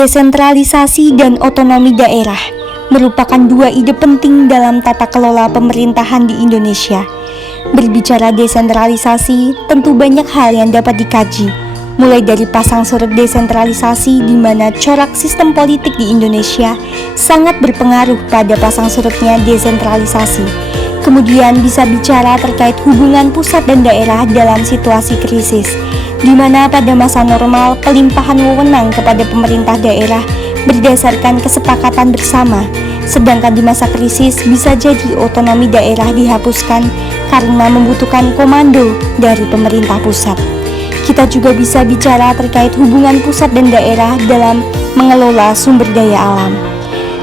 Desentralisasi dan otonomi daerah merupakan dua ide penting dalam tata kelola pemerintahan di Indonesia. Berbicara desentralisasi, tentu banyak hal yang dapat dikaji, mulai dari pasang surut desentralisasi di mana corak sistem politik di Indonesia sangat berpengaruh pada pasang surutnya desentralisasi. Kemudian bisa bicara terkait hubungan pusat dan daerah dalam situasi krisis, di mana pada masa normal pelimpahan wewenang kepada pemerintah daerah berdasarkan kesepakatan bersama, sedangkan di masa krisis bisa jadi otonomi daerah dihapuskan karena membutuhkan komando dari pemerintah pusat. Kita juga bisa bicara terkait hubungan pusat dan daerah dalam mengelola sumber daya alam.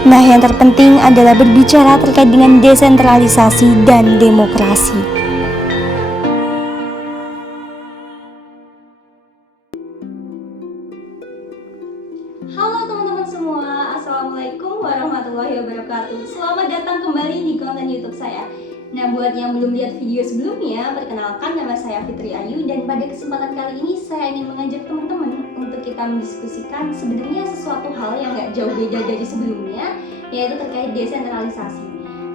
Nah, yang terpenting adalah berbicara terkait dengan desentralisasi dan demokrasi. Halo teman-teman semua, Assalamualaikum warahmatullahi wabarakatuh. Selamat datang kembali di konten YouTube saya. Nah, buat yang belum lihat video sebelumnya, perkenalkan nama saya Fitri Ayu, dan pada kesempatan kali ini saya ingin mengajak teman-teman untuk kita mendiskusikan sebenarnya sesuatu hal yang gak jauh beda dari sebelumnya, yaitu terkait desentralisasi.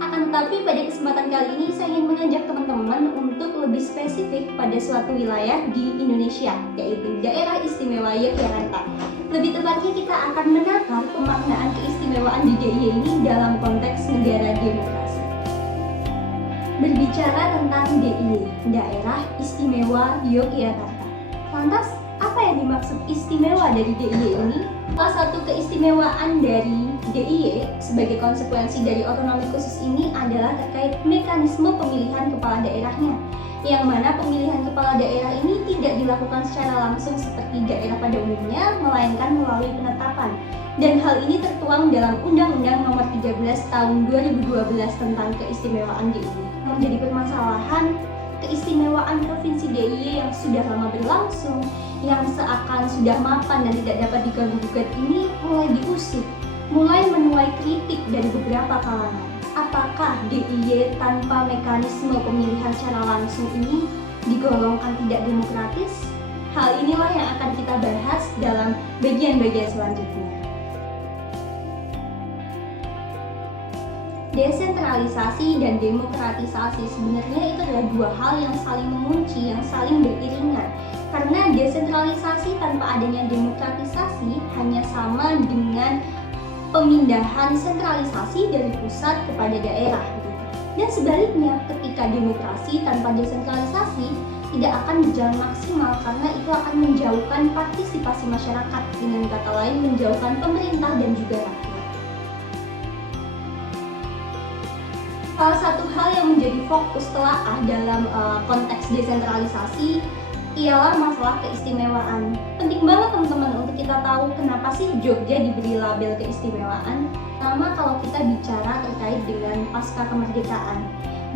Akan tetapi pada kesempatan kali ini saya ingin mengajak teman-teman untuk lebih spesifik pada suatu wilayah di Indonesia, yaitu Daerah Istimewa Yogyakarta. Lebih tepatnya kita akan menakar pemaknaan keistimewaan di DIY ini dalam konteks negara demokrasi. Berbicara tentang DIY, Daerah Istimewa Yogyakarta. Lantas, apa yang dimaksud istimewa dari DIY ini? Salah satu keistimewaan dari DIY sebagai konsekuensi dari otonomi khusus ini adalah terkait mekanisme pemilihan kepala daerahnya, yang mana pemilihan kepala daerah ini tidak dilakukan secara langsung seperti daerah pada umumnya, melainkan melalui penetapan. Dan hal ini tertuang dalam Undang-Undang Nomor 13 Tahun 2012 tentang keistimewaan DIY. Menjadi permasalahan keistimewaan Provinsi DIY yang sudah lama berlangsung, yang seakan sudah mapan dan tidak dapat diganggu-gugat ini mulai diusut, mulai menuai kritik dari beberapa kalangan. Apakah DIY tanpa mekanisme pemilihan secara langsung ini digolongkan tidak demokratis? Hal inilah yang akan kita bahas dalam bagian-bagian selanjutnya. Desentralisasi dan demokratisasi sebenarnya itu adalah dua hal yang saling mengunci, yang saling beriringan. Karena desentralisasi tanpa adanya demokratisasi hanya sama dengan pemindahan sentralisasi dari pusat kepada daerah. Dan sebaliknya, ketika demokrasi tanpa desentralisasi tidak akan berjalan maksimal karena itu akan menjauhkan partisipasi masyarakat, dengan kata lain menjauhkan pemerintah dan juga rakyat. Salah satu hal yang menjadi fokus telaah dalam konteks desentralisasi ialah masalah keistimewaan. Penting banget teman-teman untuk kita tahu kenapa sih Jogja diberi label keistimewaan. Pertama, kalau kita bicara terkait dengan pasca kemerdekaan.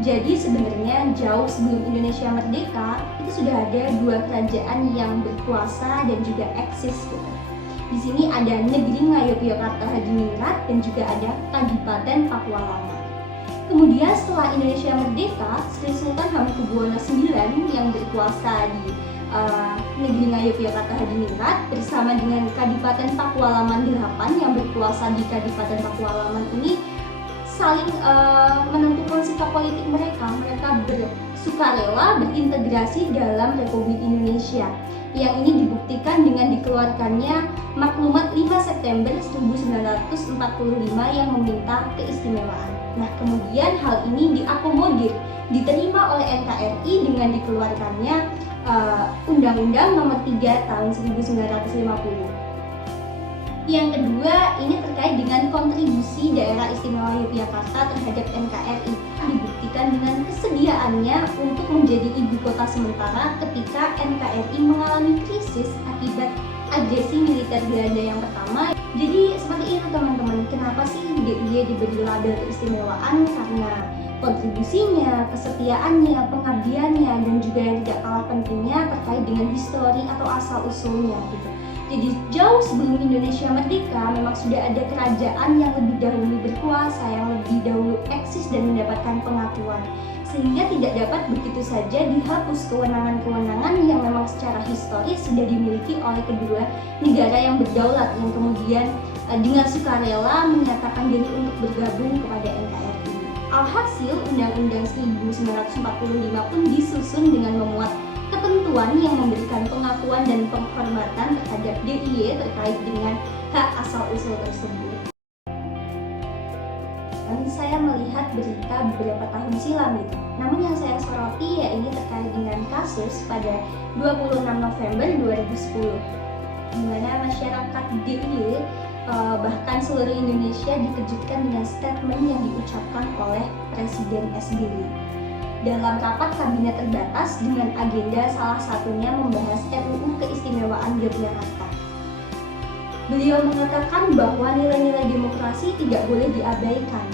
Jadi sebenarnya jauh sebelum Indonesia merdeka, itu sudah ada dua kerajaan yang berkuasa dan juga eksis gitu. Di sini ada Negeri Ngayogyakarta Hadiningrat dan juga ada Kadipaten Pakualaman. Kemudian setelah Indonesia merdeka, Sri Sultan Hamengkubuwono IX yang berkuasa di Negeri Ngayogyakarta Hadiningrat bersama dengan Kadipaten Pakualaman VIII yang berkuasa di Kadipaten Pakualaman ini saling menentukan sikap politik mereka. Mereka bersukarela berintegrasi dalam Republik Indonesia, yang ini dibuktikan dengan dikeluarkannya Maklumat 5 September 1945 yang meminta keistimewaan. Nah, kemudian hal ini diakomodir, diterima oleh NKRI dengan dikeluarkannya Undang-Undang Nomor 3 Tahun 1950. Yang kedua, ini terkait dengan kontribusi Daerah Istimewa Yogyakarta terhadap NKRI. Dibuktikan dengan kesediaannya untuk menjadi ibu kota sementara ketika NKRI mengalami krisis akibat agresi militer Belanda yang pertama. Jadi seperti itu teman-teman, kenapa sih DIY diberi label keistimewaan? Karena kontribusinya, kesetiaannya, pengabdiannya, dan juga yang tidak kalah pentingnya terkait dengan histori atau asal-usulnya gitu. Jadi jauh sebelum Indonesia merdeka memang sudah ada kerajaan yang lebih dahulu berkuasa, yang lebih dahulu eksis dan mendapatkan pengakuan, sehingga tidak dapat begitu saja dihapus kewenangan-kewenangan yang memang secara historis sudah dimiliki oleh kedua negara yang berdaulat yang kemudian dengan sukarela menyatakan diri untuk bergabung kepada NKRI. Alhasil, Undang-Undang 1945 pun disusun dengan memuat ketentuan yang memberikan pengakuan dan penghormatan terhadap DIY terkait dengan hak asal-usul tersebut. Dan saya melihat berita beberapa tahun silam gitu. Namun yang saya soroti ya ini terkait dengan kasus pada 26 November 2010, di mana masyarakat DIY bahkan seluruh Indonesia dikejutkan dengan statement yang diucapkan oleh Presiden SBY dalam rapat kabinet terbatas dengan agenda salah satunya membahas RUU Keistimewaan Yogyakarta. Beliau mengatakan bahwa nilai-nilai demokrasi tidak boleh diabaikan,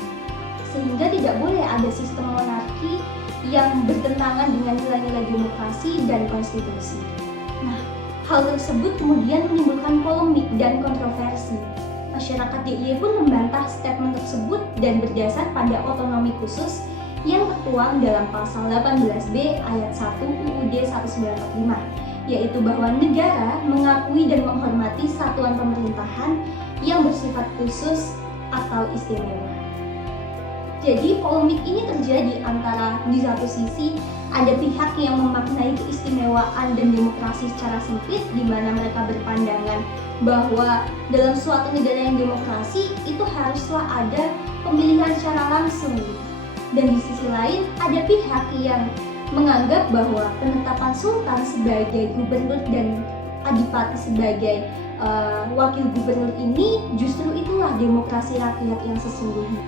sehingga tidak boleh ada sistem monarki yang bertentangan dengan nilai-nilai demokrasi dan konstitusi. Nah, hal tersebut kemudian menimbulkan polemik dan kontroversi. Masyarakat DIY pun membantah statement tersebut dan berdasar pada otonomi khusus yang tertuang dalam pasal 18B ayat 1 UUD 1945, yaitu bahwa negara mengakui dan menghormati satuan pemerintahan yang bersifat khusus atau istimewa. Jadi polemik ini terjadi antara di satu sisi ada pihak yang memaknai keistimewaan dan demokrasi secara sempit, di mana mereka berpandangan bahwa dalam suatu negara yang demokrasi itu haruslah ada pemilihan secara langsung. Dan di sisi lain ada pihak yang menganggap bahwa penetapan sultan sebagai gubernur dan adipati sebagai wakil gubernur ini justru itulah demokrasi rakyat yang sesungguhnya.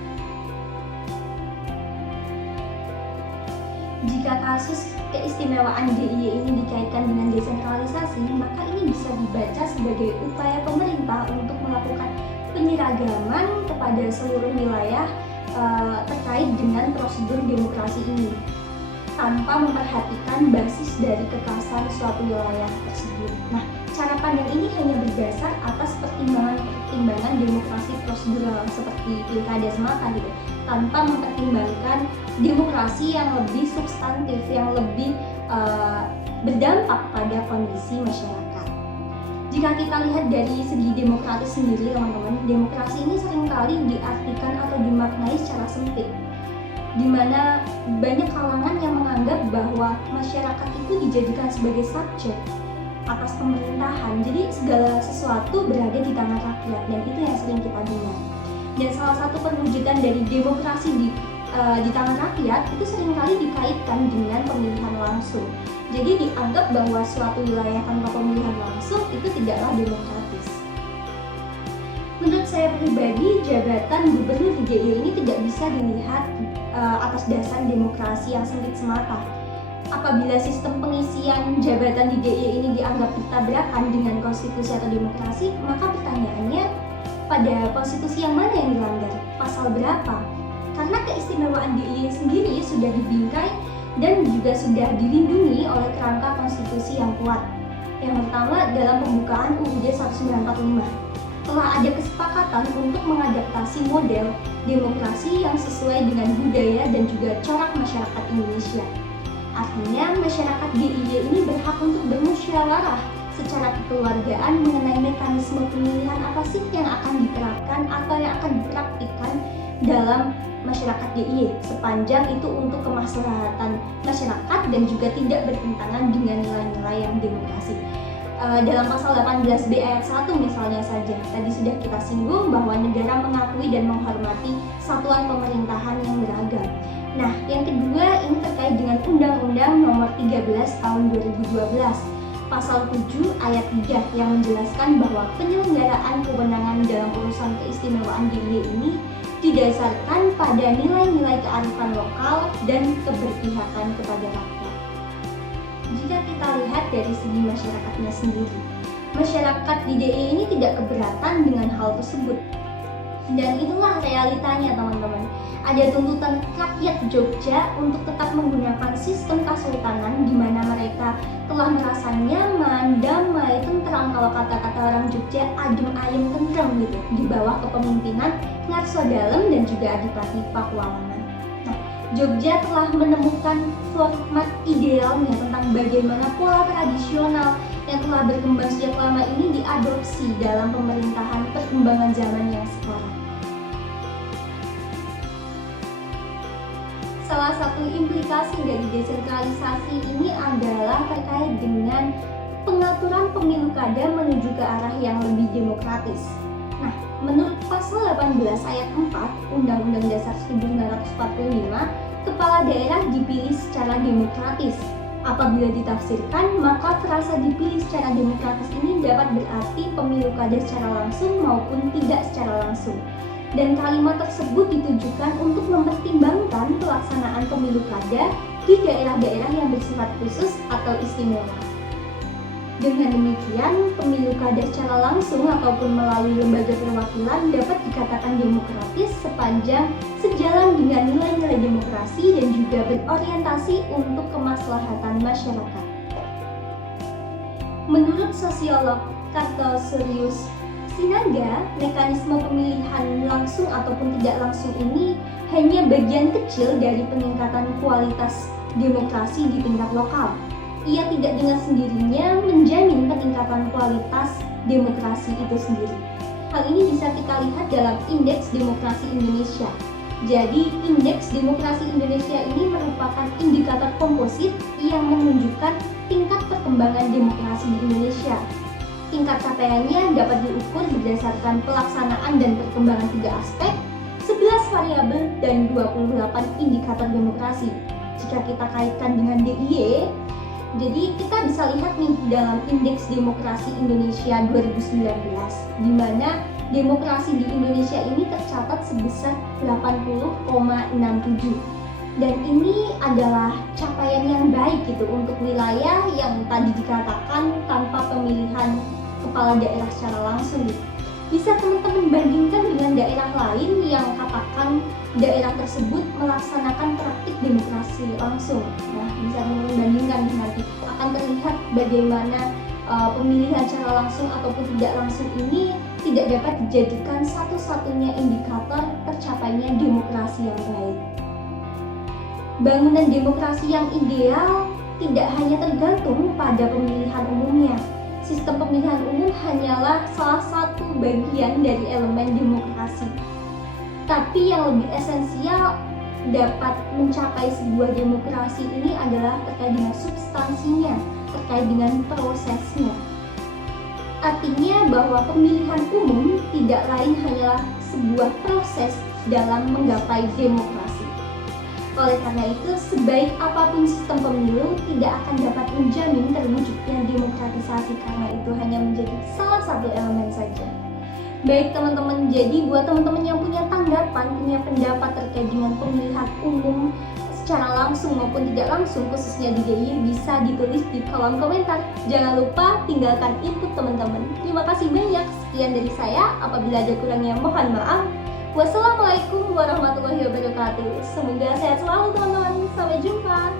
Jika kasus keistimewaan DIY ini dikaitkan dengan desentralisasi, maka ini bisa dibaca sebagai upaya pemerintah untuk melakukan penyeragaman kepada seluruh wilayah terkait dengan prosedur demokrasi ini, tanpa memperhatikan basis dari kekhasan suatu wilayah tersebut. Nah, cara pandang ini hanya berdasar atas pertimbangan demokrasi prosedural seperti pilkada semata gitu, tanpa mempertimbangkan demokrasi yang lebih substantif, yang lebih berdampak pada kondisi masyarakat. Jika kita lihat dari segi demokratis sendiri, teman-teman, demokrasi ini seringkali diartikan atau dimaknai secara sempit, di mana banyak kalangan yang menganggap bahwa masyarakat itu dijadikan sebagai subjek atas pemerintahan. Jadi segala sesuatu berada di tangan rakyat, dan itu yang sering kita dengar. Dan salah satu perwujudan dari demokrasi di tangan rakyat itu seringkali dikaitkan dengan pemilihan langsung. Jadi dianggap bahwa suatu wilayah tanpa pemilihan langsung itu tidaklah demokratis. Menurut saya pribadi, jabatan gubernur di DIY ini tidak bisa dilihat atas dasar demokrasi yang sempit semata. Apabila sistem pengisian jabatan di DIY ini dianggap bertabrakan dengan konstitusi atau demokrasi, maka pertanyaannya, pada konstitusi yang mana yang dilanggar? Pasal berapa? Karena keistimewaan DIY sendiri sudah dibingkai dan juga sudah dilindungi oleh kerangka konstitusi yang kuat. Yang pertama, dalam pembukaan UUD 1945 telah ada kesepakatan untuk mengadaptasi model demokrasi yang sesuai dengan budaya dan juga corak masyarakat Indonesia. Artinya, masyarakat DIY ini berhak untuk bermusyawarah secara kekeluargaan mengenai mekanisme pemilihan apa sih yang akan diterapkan atau yang akan dipraktikkan dalam masyarakat DIY, sepanjang itu untuk kemaslahatan masyarakat dan juga tidak bertentangan dengan nilai-nilai yang demokrasi. Dalam pasal 18B ayat 1 misalnya saja, tadi sudah kita singgung bahwa negara mengakui dan menghormati satuan pemerintahan yang beragam. Nah, yang kedua ini terkait dengan Undang-Undang Nomor 13 Tahun 2012, Pasal 7 ayat 3 yang menjelaskan bahwa penyelenggaraan kewenangan dalam urusan keistimewaan DIY ini didasarkan pada nilai-nilai kearifan lokal dan keberpihakan kepada rakyat. Jika kita lihat dari segi masyarakatnya sendiri, masyarakat di DIY ini tidak keberatan dengan hal tersebut. Dan itulah realitanya, teman-teman. Ada tuntutan rakyat Jogja untuk tetap menggunakan sistem kesultanan di mana mereka telah merasa nyaman, damai, tenteram, kalau kata-kata orang Jogja adem ayem tentrem gitu, di bawah kepemimpinan Ngarso Dalem dan juga Adipati Pakualaman. Nah, Jogja telah menemukan format idealnya tentang bagaimana pola tradisional yang telah berkembang sejak lama ini diadopsi dalam pemerintahan perkembangan zaman yang sekarang. Salah satu implikasi dari desentralisasi ini adalah terkait dengan pengaturan pemilu kada menuju ke arah yang lebih demokratis. Nah, menurut pasal 18 ayat 4 Undang-Undang Dasar 1945, kepala daerah dipilih secara demokratis. Apabila ditafsirkan, maka frasa dipilih secara demokratis ini dapat berarti pemilu kada secara langsung maupun tidak secara langsung. Dan kalimat tersebut ditujukan untuk mempertimbangkan pelaksanaan pemilu kada di daerah-daerah yang bersifat khusus atau istimewa. Dengan demikian, pemilu kada secara langsung ataupun melalui lembaga perwakilan dapat dikatakan demokratis sepanjang sejalan dengan nilai-nilai demokrasi dan juga berorientasi untuk kemaslahatan masyarakat. Menurut sosiolog Kartosurius Sinaga, mekanisme pemilihan langsung ataupun tidak langsung ini hanya bagian kecil dari peningkatan kualitas demokrasi di tingkat lokal. Ia tidak dengan sendirinya menjamin peningkatan kualitas demokrasi itu sendiri. Hal ini bisa kita lihat dalam Indeks Demokrasi Indonesia. Jadi, Indeks Demokrasi Indonesia ini merupakan indikator komposit yang menunjukkan tingkat perkembangan demokrasi di Indonesia. Tingkat capaiannya dapat diukur berdasarkan pelaksanaan dan perkembangan 3 aspek, 11 variabel, dan 28 indikator demokrasi. Jika kita kaitkan dengan DIY, jadi kita bisa lihat nih dalam Indeks Demokrasi Indonesia 2019, di mana demokrasi di Indonesia ini tercatat sebesar 80,67. Dan ini adalah capaian yang baik gitu untuk wilayah yang tadi dikatakan tanpa pemilihan kepala daerah secara langsung. Bisa teman-teman bandingkan dengan daerah lain yang katakan daerah tersebut melaksanakan praktik demokrasi langsung. Nah, bisa teman-teman bandingkan nanti akan terlihat bagaimana pemilihan secara langsung ataupun tidak langsung ini tidak dapat dijadikan satu-satunya indikator tercapainya demokrasi yang baik. Bangunan demokrasi yang ideal tidak hanya tergantung pada pemilihan umumnya. Sistem pemilihan umum hanyalah salah satu bagian dari elemen demokrasi. Tapi yang lebih esensial dapat mencapai sebuah demokrasi ini adalah terkait dengan substansinya, terkait dengan prosesnya. Artinya bahwa pemilihan umum tidak lain hanyalah sebuah proses dalam menggapai demokrasi. Oleh karena itu, sebaik apapun sistem pemilu tidak akan dapat menjamin terwujudnya demokratisasi karena itu hanya menjadi salah satu elemen saja. Baik teman-teman, jadi buat teman-teman yang punya tanggapan, punya pendapat terkait dengan pemilihan umum secara langsung maupun tidak langsung khususnya di DIY bisa ditulis di kolom komentar. Jangan lupa tinggalkan input teman-teman. Terima kasih banyak, sekian dari saya. Apabila ada kurangnya mohon maaf. Wassalamualaikum warahmatullahi wabarakatuh. Semoga sehat selalu teman-teman. Sampai jumpa.